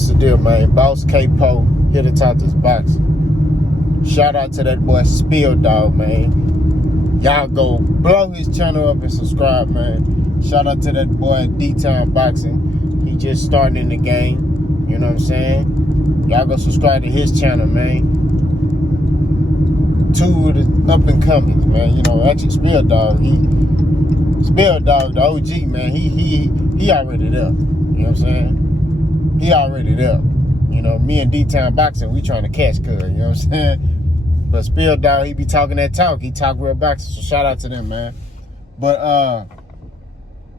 What's the deal, man? Boss K-Po here to talk this boxing. Shout out to that boy Spill Dog, man. Y'all go blow his channel up and subscribe, man. Shout out to that boy D-Town Boxing. He just starting in the game. You know what I'm saying? Y'all go subscribe to his channel, man. Two of the up and comings, man. You know, actually Spill Dog, Spill Dog, the OG, man. He already there. You know what I'm saying? He already there. You know, me and D-Town Boxing, we trying to catch cuz, you know what I'm saying? But Spill Dog, he be talking that talk. He talk real boxing, so shout out to them, man. But,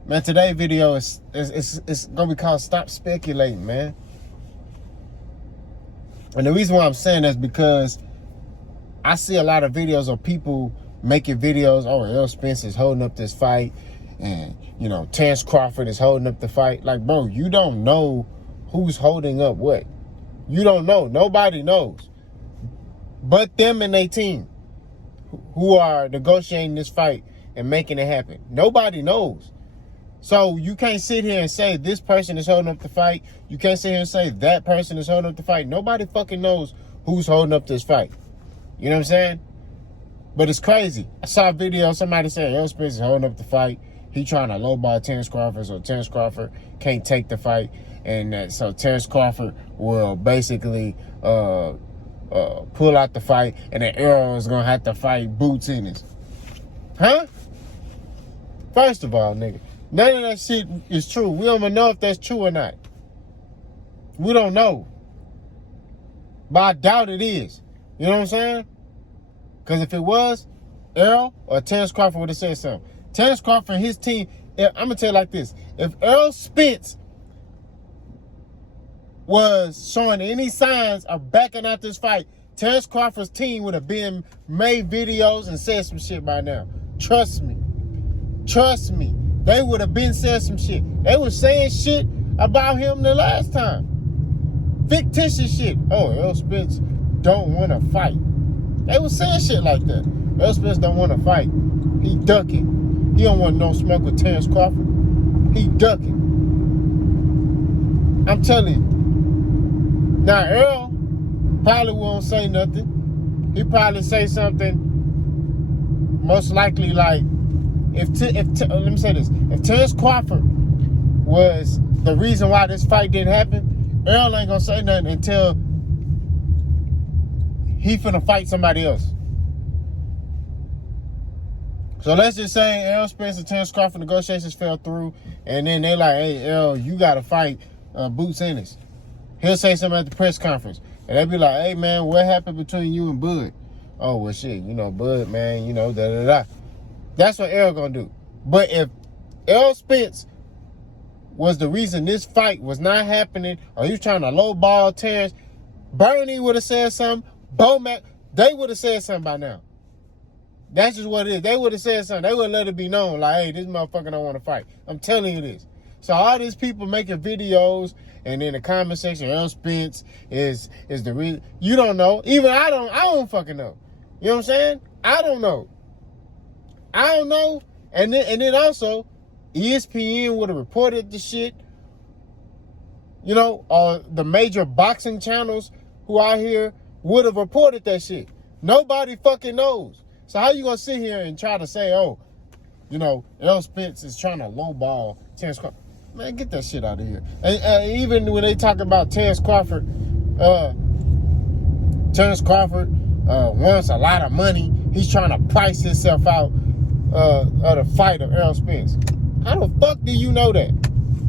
man, today's video is going to be called Stop Speculating, man. And the reason why I'm saying that is because I see a lot of videos of people making videos, oh, Errol Spence is holding up this fight, and, you know, Terrence Crawford is holding up the fight. Like, bro, you don't know who's holding up what. You don't know. Nobody knows. But them and their team who are negotiating this fight and making it happen. Nobody knows. So you can't sit here and say this person is holding up the fight. You can't sit here and say that person is holding up the fight. Nobody fucking knows who's holding up this fight. You know what I'm saying? But it's crazy. I saw a video, somebody said Errol Spence is holding up the fight. He trying to lowball Terrence Crawford, so Terrence Crawford can't take the fight. And so Terrence Crawford will basically pull out the fight, and then Errol is going to have to fight boots in it. Huh? First of all, nigga, none of that shit is true. We don't even know if that's true or not. We don't know. But I doubt it is. You know what I'm saying? Because if it was, Errol or Terrence Crawford would have said something. Terrence Crawford and his team, I'm going to tell you like this. If Errol Spence was showing any signs of backing out this fight, Terrence Crawford's team would have been made videos and said some shit by now. Trust me. Trust me. They would have been said some shit. They were saying shit about him the last time. Fictitious shit. Oh, Errol Spence don't want to fight. They were saying shit like that. Errol Spence don't want to fight. He ducking. He don't want no smoke with Terrence Crawford. He ducking. I'm telling you. Now, Errol probably won't say nothing. He probably say something most likely like, let me say this. If Terrence Crawford was the reason why this fight didn't happen, Errol ain't gonna say nothing until he finna fight somebody else. So let's just say Errol Spence and Terrence Crawford negotiations fell through, and then they like, hey, Errol, you gotta fight Boots Ennis. He'll say something at the press conference, and they'll be like, hey, man, what happened between you and Bud? Oh, well, shit, you know, Bud, man, you know, da-da-da. That's what Errol gonna do. But if Errol Spence was the reason this fight was not happening, or he was trying to lowball Terrence, Bernie would have said something, Bomac, they would have said something by now. That's just what it is. They would have said something. They would have let it be known, like, hey, this motherfucker don't want to fight. I'm telling you this. So all these people making videos, and in the comment section, Errol Spence is the reason. You don't know. Even I don't fucking know. You know what I'm saying? I don't know. I don't know. And then also, ESPN would have reported the shit. You know, the major boxing channels who out here would have reported that shit. Nobody fucking knows. So how you gonna sit here and try to say, oh, you know, Errol Spence is trying to lowball Terrence Crawford? Man, get that shit out of here. And even when they talk about Terrence Crawford wants a lot of money. He's trying to price himself out of the fight of Errol Spence. How the fuck do you know that?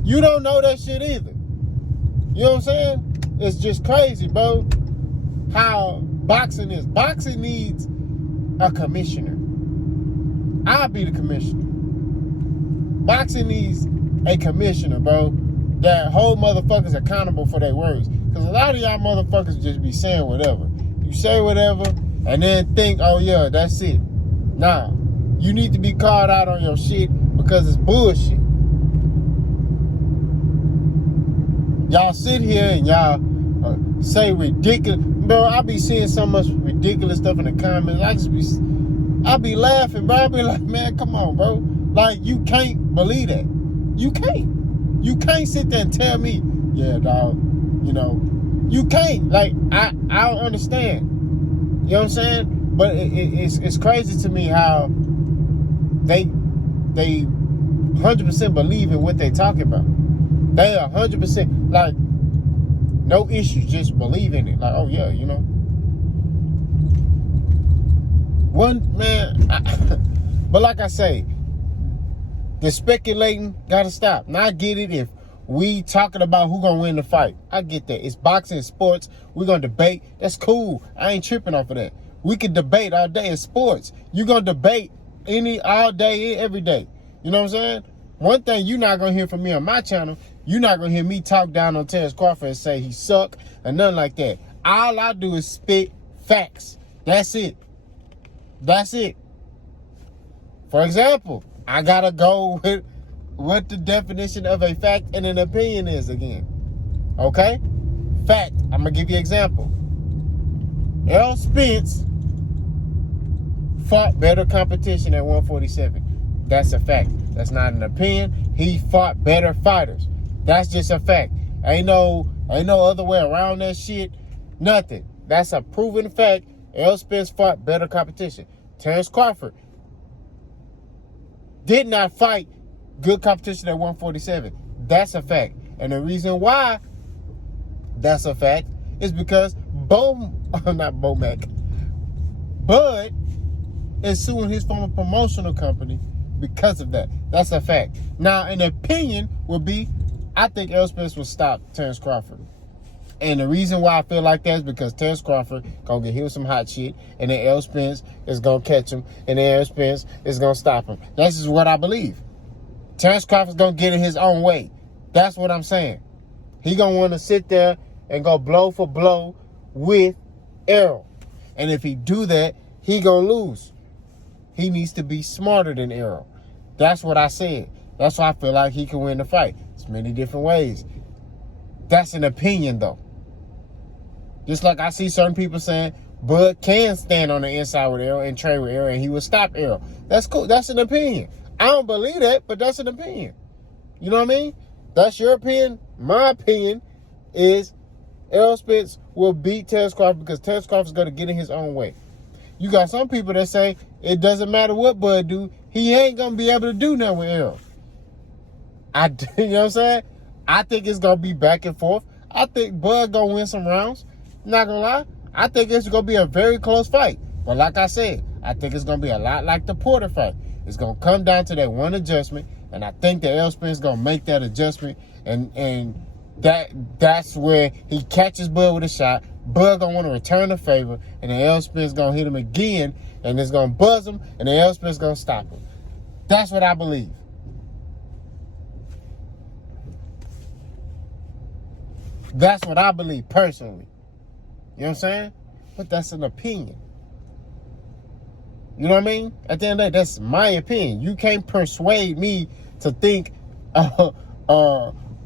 You don't know that shit either. You know what I'm saying? It's just crazy, bro, how boxing is. Boxing needs a commissioner. I'll be the commissioner. Boxing needs a commissioner, bro, that hold motherfuckers accountable for their words. Because a lot of y'all motherfuckers just be saying whatever. You say whatever and then think, oh yeah, that's it. Nah, you need to be called out on your shit because it's bullshit. Y'all sit here and y'all say ridiculous. Bro, I be seeing so much ridiculous stuff in the comments. I be laughing, bro. I be like, man, come on, bro. Like, you can't believe that. You can't sit there and tell me, yeah, dog, You know, you can't. Like, I don't understand. You know what I'm saying? But it's crazy to me how they 100% believe in what they talking about. They 100% like no issues, just believe in it. Like, oh yeah, you know. One man, but like I say, the speculating gotta stop. Now I get it if we talking about who gonna win the fight. I get that. It's boxing, sports. We're gonna debate. That's cool. I ain't tripping off of that. We can debate all day in sports. You gonna debate all day, every day. You know what I'm saying? One thing you're not gonna hear from me on my channel, you're not gonna hear me talk down on Terrence Crawford and say he suck or nothing like that. All I do is spit facts. That's it. That's it. For example, I gotta go with what the definition of a fact and an opinion is again. Okay? Fact. I'm gonna give you an example. Errol Spence fought better competition at 147. That's a fact. That's not an opinion. He fought better fighters. That's just a fact. Ain't no other way around that shit. Nothing. That's a proven fact. Errol Spence fought better competition. Terrence Crawford did not fight good competition at 147. That's a fact. And the reason why that's a fact is because Bud is suing his former promotional company because of that. That's a fact. Now, an opinion would be, I think Errol Spence will stop Terrence Crawford. And the reason why I feel like that is because Terrence Crawford gonna get hit with some hot shit, and then Errol Spence is gonna catch him, and then Errol Spence is gonna stop him. That's just what I believe. Terrence Crawford's gonna get in his own way. That's what I'm saying. He gonna want to sit there and go blow for blow with Errol. And if he do that, he gonna lose. He needs to be smarter than Errol. That's what I said. That's why I feel like he can win the fight. It's many different ways. That's an opinion, though. Just like I see certain people saying Bud can stand on the inside with Errol and trade with Errol and he will stop Errol. That's cool. That's an opinion. I don't believe that, but that's an opinion. You know what I mean? That's your opinion. My opinion is Errol Spence will beat Terrence Crawford because Terrence Crawford's going to get in his own way. You got some people that say it doesn't matter what Bud do. He ain't going to be able to do nothing with Errol. You know what I'm saying? I think it's going to be back and forth. I think Bud going to win some rounds. Not going to lie. I think it's going to be a very close fight. But like I said, I think it's going to be a lot like the Porter fight. It's going to come down to that one adjustment. And I think that Errol Spence is going to make that adjustment. And that's where he catches Bud with a shot. Bud going to want to return the favor. And then Errol Spence going to hit him again. And it's going to buzz him. And then Errol Spence going to stop him. That's what I believe. That's what I believe personally. You know what I'm saying? But that's an opinion. You know what I mean? At the end of the day, that's my opinion. You can't persuade me to think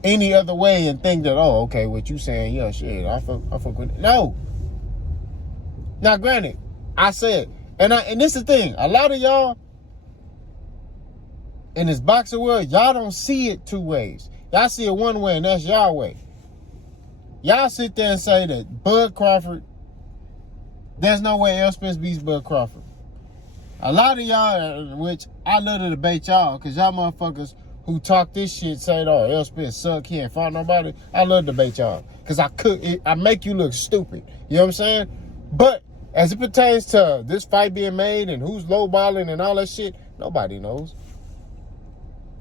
any other way and think that, oh, okay, what you saying, yeah, shit, I fuck with it. No. Now, granted, I said, and this is the thing, a lot of y'all in this boxing world, y'all don't see it two ways. Y'all see it one way, and that's y'all way. Y'all sit there and say that Bud Crawford, there's no way Errol Spence beats Bud Crawford. A lot of y'all, which I love to debate y'all, because y'all motherfuckers who talk this shit say, oh, Errol Spence suck, he ain't fought nobody. I love to debate y'all, because I make you look stupid. You know what I'm saying? But as it pertains to this fight being made and who's lowballing and all that shit, nobody knows.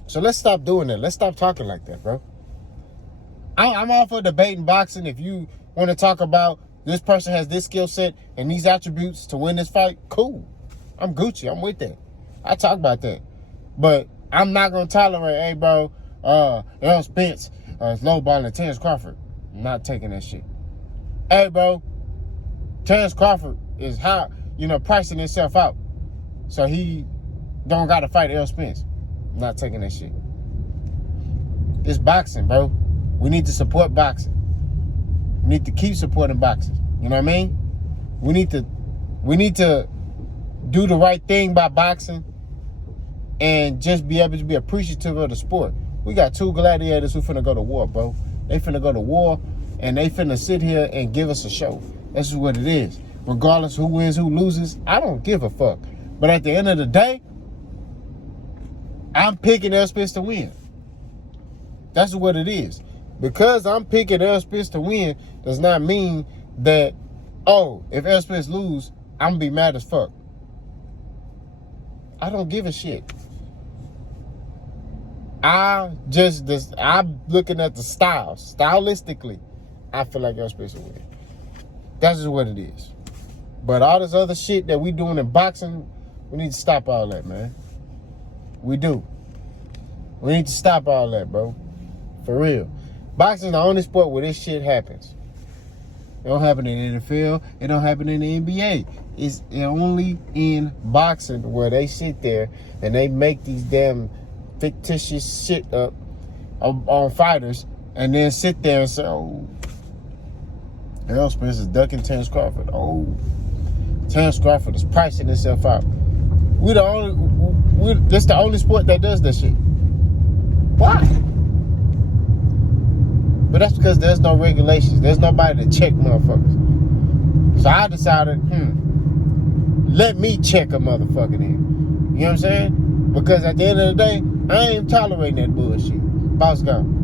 So let's stop doing that. Let's stop talking like that, bro. I'm all for debating boxing. If you want to talk about this person has this skill set and these attributes to win this fight, cool. I'm Gucci. I'm with that. I talk about that. But I'm not going to tolerate, hey, bro, Errol Spence is lowballing Terrence Crawford. I'm not taking that shit. Hey, bro, Terrence Crawford is high, pricing himself out. So he don't got to fight Errol Spence. I'm not taking that shit. It's boxing, bro. We need to support boxing. We need to keep supporting boxing. You know what I mean? We need to do the right thing by boxing and just be able to be appreciative of the sport. We got two gladiators who finna go to war, bro. They finna go to war and they finna sit here and give us a show. That's just what it is. Regardless who wins, who loses, I don't give a fuck. But at the end of the day, I'm picking L. Spence to win. That's what it is. Because I'm picking L. Spence to win does not mean that, oh, if L. Spence lose, I'm gonna be mad as fuck. I don't give a shit. I'm looking at the style. Stylistically, I feel like L. Spence will win. That's just what it is. But all this other shit that we doing in boxing, we need to stop all that, man. We do. We need to stop all that, bro. For real. Boxing is the only sport where this shit happens. It don't happen in the NFL. It don't happen in the NBA. It's only in boxing where they sit there and they make these damn fictitious shit up on fighters and then sit there and say, oh, Errol Spence is ducking Terence Crawford. Oh, Terence Crawford is pricing himself out. That's the only sport that does that shit. Why? But that's because there's no regulations. There's nobody to check motherfuckers. So I decided, let me check a motherfucker in. You know what I'm saying? Because at the end of the day, I ain't tolerating that bullshit. Boss gone.